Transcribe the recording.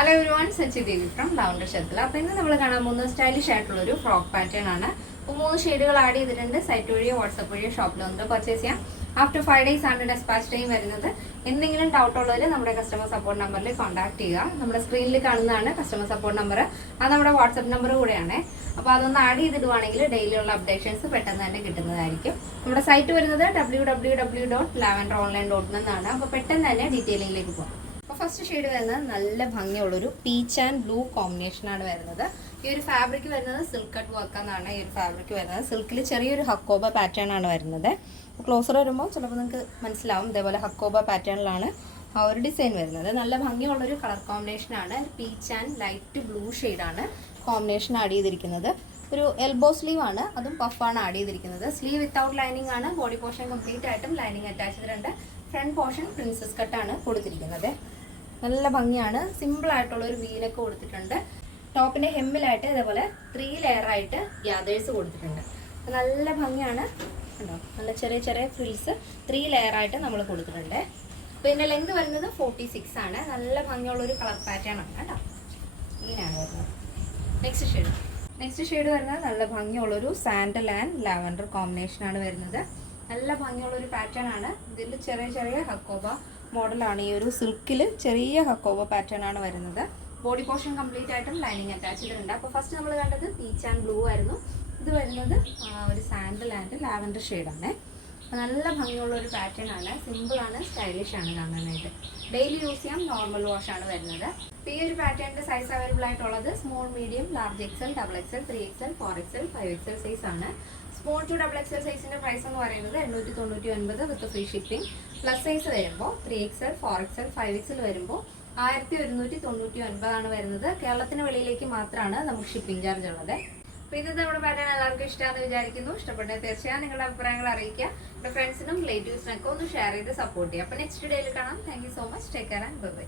Hello everyone, Sachi Devi from lavender ഷെത്തിൽ. അപ്പോൾ ഇന്ന് നമ്മൾ കാണാൻ പോകുന്ന സ്റ്റൈലിഷ് ആയിട്ടുള്ളൊരു ഫ്രോക്ക് പാറ്റേൺ ആണ്. അപ്പോൾ 3 ഷെയ്ഡുകൾ ആഡ് ചെയ്തിട്ടുണ്ട്. സൈറ്റ് വഴിയോ വാട്സപ്പ് വഴിയോ ഷോപ്പിൽ വന്നിട്ട് പർച്ചേസ് ചെയ്യാം. ആഫ്റ്റർ 5 days ആണ് ഡെസ്പാച്ച് ടൈം വരുന്നത്. എന്തെങ്കിലും ഡൗട്ട് ഉള്ളവർ നമ്മുടെ കസ്റ്റമർ സപ്പോർട്ട് നമ്പറിൽ കോൺടാക്ട് ചെയ്യുക. നമ്മുടെ സ്ക്രീനിൽ കാണുന്നതാണ് കസ്റ്റമർ സപ്പോർട്ട് നമ്പർ. അത് നമ്മുടെ വാട്സപ്പ് നമ്പർ കൂടെയാണ്. അപ്പോൾ അതൊന്ന് ആഡ് ചെയ്തിടുവാണെങ്കിൽ ഡെയിലി ഉള്ള അപ്ഡേഷൻസ് പെട്ടെന്ന് തന്നെ കിട്ടുന്നതായിരിക്കും. നമ്മുടെ സൈറ്റ് വരുന്നത് www.lavenderonline.in എന്നാണ്. അപ്പോൾ പെട്ടെന്ന് തന്നെ ഡീറ്റെയിലിംഗിലേക്ക് പോകാം. അപ്പോൾ ഫസ്റ്റ് ഷെയ്ഡ് വരുന്നത് നല്ല ഭംഗിയുള്ളൊരു പീച്ച് ആൻഡ് ബ്ലൂ കോമ്പിനേഷനാണ് വരുന്നത്. ഈ ഒരു ഫാബ്രിക് വരുന്നത് സിൽക്ക് കട്ട് വർക്ക് എന്നാണ് ഈ ഒരു ഫാബ്രിക് വരുന്നത്. സിൽക്കിൽ ചെറിയൊരു ഹക്കോബ പാറ്റേൺ ആണ് വരുന്നത്. ക്ലോസർ വരുമ്പോൾ ചിലപ്പോൾ നിങ്ങൾക്ക് മനസ്സിലാവും, ഇതേപോലെ ഹക്കോബ പാറ്റേണിലാണ് ആ ഒരു ഡിസൈൻ വരുന്നത്. നല്ല ഭംഗിയുള്ളൊരു കളർ കോമ്പിനേഷനാണ്. പീച്ച് ആൻഡ് ലൈറ്റ് ബ്ലൂ ഷെയ്ഡാണ് കോമ്പിനേഷൻ ആഡ് ചെയ്തിരിക്കുന്നത്. ഒരു എൽബോ സ്ലീവ് ആണ്, അതും പഫാണ് ആഡ് ചെയ്തിരിക്കുന്നത്. സ്ലീവ് വിത്തൗട്ട് ലൈനിങ് ആണ്. ബോഡി പോർഷൻ കംപ്ലീറ്റ് ആയിട്ടും ലൈനിങ് അറ്റാച്ച് ചെയ്തിട്ടുണ്ട്. ഫ്രണ്ട് പോർഷൻ പ്രിൻസസ് കട്ടാണ് കൊടുത്തിരിക്കുന്നത്. നല്ല ഭംഗിയാണ്. സിമ്പിൾ ആയിട്ടുള്ളൊരു വീലൊക്കെ കൊടുത്തിട്ടുണ്ട്. ടോപ്പിന്റെ ഹെമ്മിലായിട്ട് ഇതേപോലെ 3 ലെയറായിട്ട് ഗ്യാദേഴ്സ് കൊടുത്തിട്ടുണ്ട്. നല്ല ഭംഗിയാണ് കണ്ടോ. നല്ല ചെറിയ ചെറിയ ഫ്രിൽസ് 3 ലെയറായിട്ട് നമ്മൾ കൊടുത്തിട്ടുണ്ട്. അപ്പോൾ ഇതിൻ്റെ ലെങ്ത് വരുന്നത് 46 ആണ്. നല്ല ഭംഗിയുള്ളൊരു കളർ പാറ്റേൺ ആണ് കേട്ടോ. ഇങ്ങനെയാണ് വരുന്നത്. നെക്സ്റ്റ് ഷെയ്ഡ് വരുന്നത് നല്ല ഭംഗിയുള്ളൊരു സാൻഡൽ ആൻഡ് ലാവൻഡർ കോമ്പിനേഷനാണ് വരുന്നത്. നല്ല ഭംഗിയുള്ളൊരു പാറ്റേൺ ആണ്. ഇതിൽ ചെറിയ ചെറിയ ഹക്കോബ മോഡലാണ്. ഈ ഒരു സിൽക്കിൽ ചെറിയ ഹക്കോബ പാറ്റേൺ ആണ് വരുന്നത്. ബോഡി പോർഷൻ കംപ്ലീറ്റ് ആയിട്ടും ലൈനിങ് അറ്റാച്ച് ചെയ്തിട്ടുണ്ട്. അപ്പോൾ ഫസ്റ്റ് നമ്മൾ കണ്ടത് പീച്ച് ആൻഡ് ബ്ലൂ ആയിരുന്നു. ഇത് വരുന്നത് ഒരു സാൻഡൽ ആൻഡ് ലാവൻഡർ ഷെയ്ഡാണ്. നല്ല ഭംഗിയുള്ള ഒരു പാറ്റേൺ ആണ്. സിമ്പിളാണ്, സ്റ്റൈലിഷ് ആണ് കാണാനായിട്ട്. ഡെയിലി യൂസ് ചെയ്യാം. നോർമൽ വാഷ് ആണ് വരുന്നത്. അപ്പോൾ ഈ ഒരു പാറ്റേണിൻ്റെ സൈസ് അവൈലബിൾ ആയിട്ടുള്ളത് small, medium, large XL, double XL, 3XL, 4XL, 5XL size ആണ്. സ്മോൾ ടു ഡബിൾ എക്സൽ സൈസിൻ്റെ പ്രൈസ് എന്ന് പറയുന്നത് 899 with free shipping. Plus size വരുമ്പോൾ 3XL, 4XL, 5XL വരുമ്പോൾ 1199 ആണ് വരുന്നത്. കേരളത്തിന് വെളിയിലേക്ക് മാത്രമാണ് നമുക്ക് ഷിപ്പിംഗ് ചാർജ് ഉള്ളത്. അപ്പോൾ ഇന്നത്തെ നമ്മുടെ പാറ്റേൺ എല്ലാവർക്കും ഇഷ്ടമാണെന്ന് വിചാരിക്കുന്നു. ഇഷ്ടപ്പെട്ടത് തീർച്ചയായും നിങ്ങളുടെ അഭിപ്രായങ്ങൾ അറിയിക്കുക. നമ്മുടെ ഫ്രണ്ട്സിനും റിലേറ്റീവ്സിനൊക്കെ ഒന്ന് ഷെയർ ചെയ്ത് സപ്പോർട്ട് ചെയ്യുക. അപ്പോൾ നെക്സ്റ്റ് ഡേയിൽ കാണാം. Thank you so much. Take care and by.